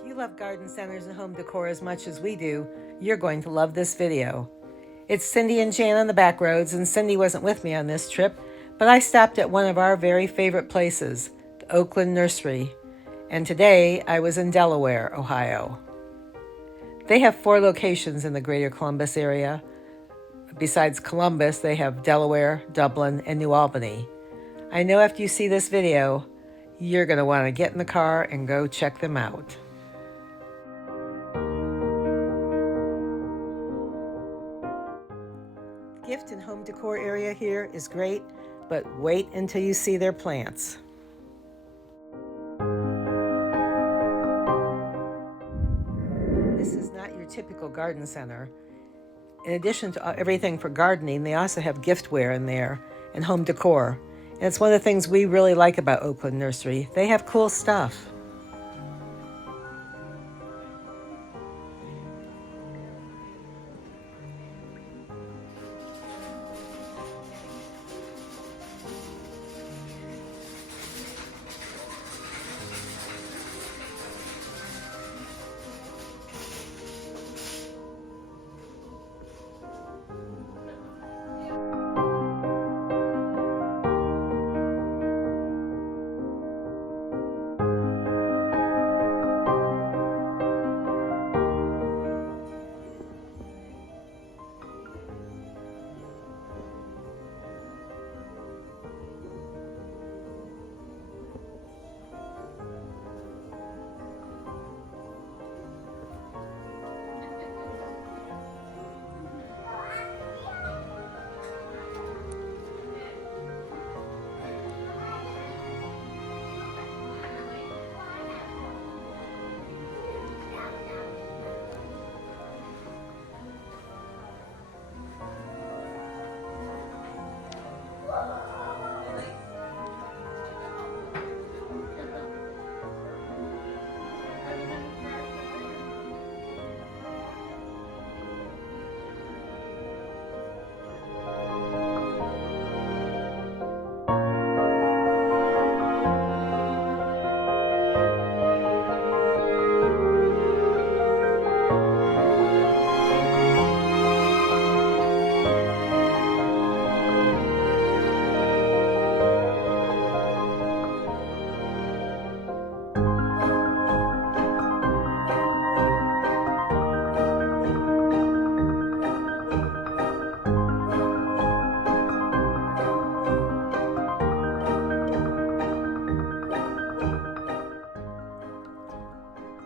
If you love garden centers and home decor as much as we do, you're going to love this video. It's Cindy and Jan on the back roads, and Cindy wasn't with me on this trip, but I stopped at one of our very favorite places, the Oakland Nursery. And today I was in Delaware, Ohio. They have 4 locations in the greater Columbus area. Besides Columbus, they have Delaware, Dublin, and New Albany. I know after you see this video, you're going to want to get in the car and go check them out. The gift and home decor area here is great, but wait until you see their plants. This is not your typical garden center. In addition to everything for gardening, they also have giftware in there and home decor. And it's one of the things we really like about Oakland Nursery. They have cool stuff.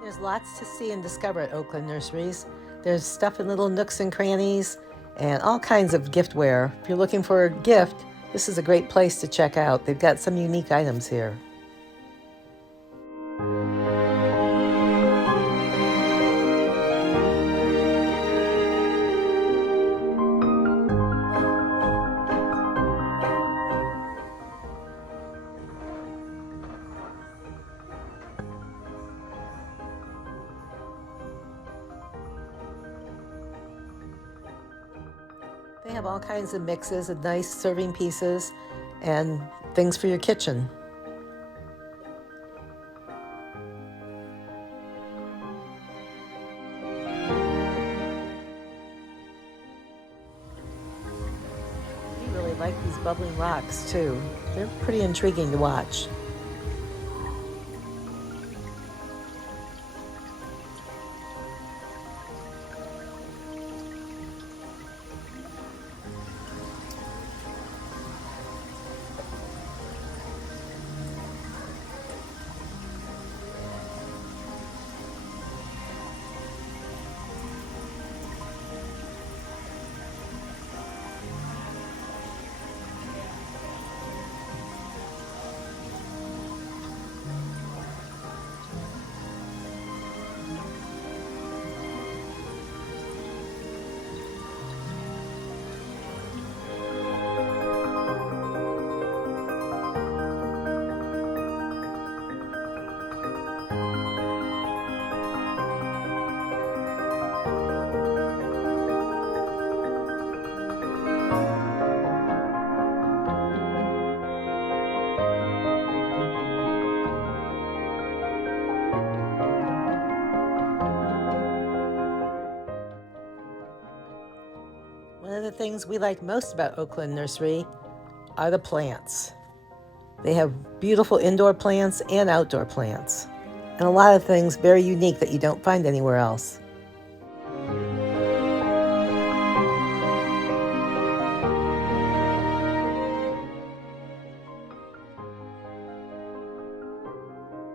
There's lots to see and discover at Oakland Nurseries. There's stuff in little nooks and crannies and all kinds of giftware. If you're looking for a gift, this is a great place to check out. They've got some unique items here. They have all kinds of mixes and nice serving pieces and things for your kitchen. We really like these bubbling rocks too. They're pretty intriguing to watch. things we like most about Oakland Nursery are the plants. They have beautiful indoor plants and outdoor plants, and a lot of things very unique that you don't find anywhere else.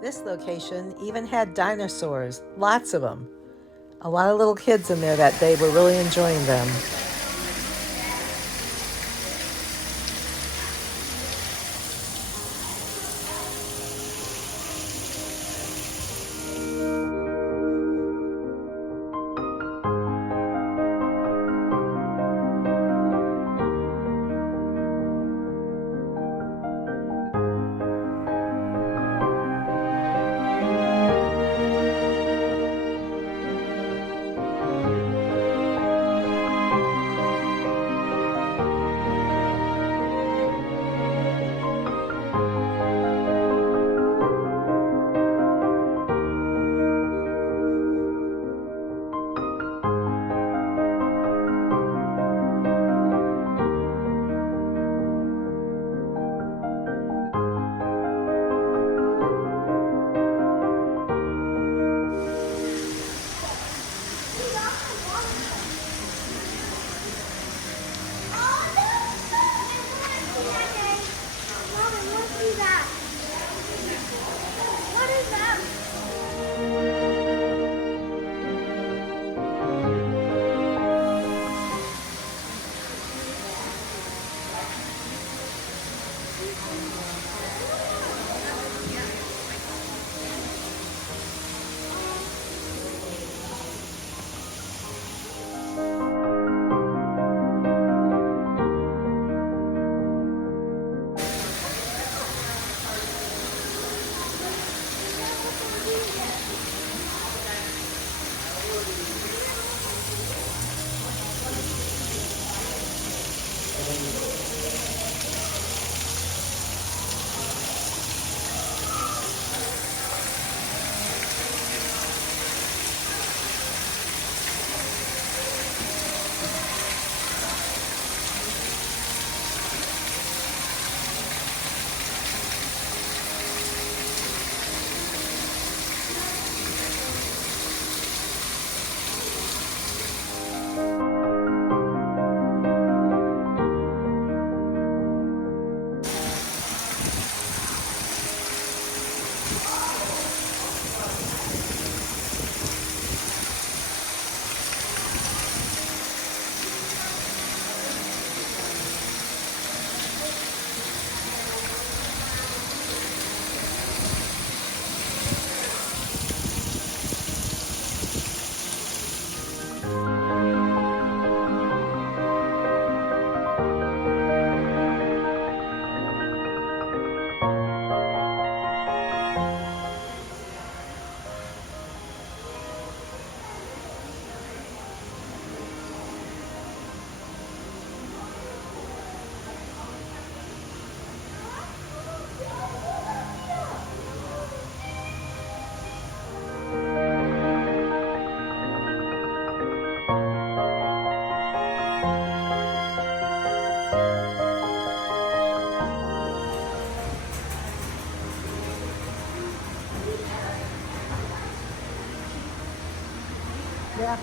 This location even had dinosaurs, lots of them. A lot of little kids in there that day were really enjoying them. Yeah.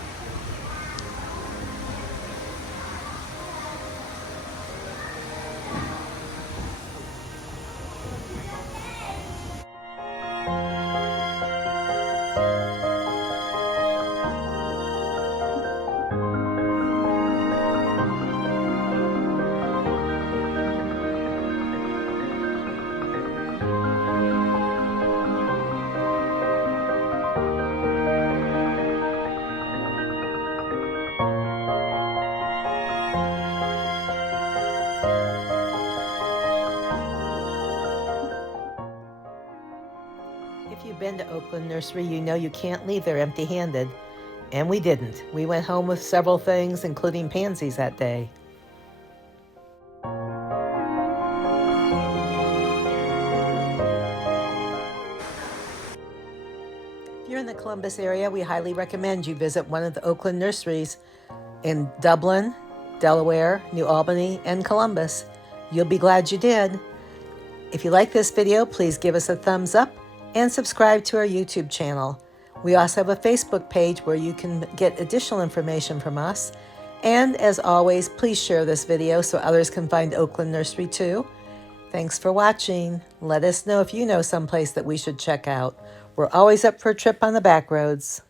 If you've been to Oakland Nursery, you know you can't leave there empty-handed. And we didn't. We went home with several things, including pansies that day. If you're in the Columbus area, we highly recommend you visit one of the Oakland Nurseries in Dublin Delaware, New Albany, and Columbus. You'll be glad you did. If you like this video, please give us a thumbs up and subscribe to our YouTube channel. We also have a Facebook page where you can get additional information from us. And as always, please share this video so others can find Oakland Nursery too. Thanks for watching. Let us know if you know someplace that we should check out. We're always up for a trip on the back roads.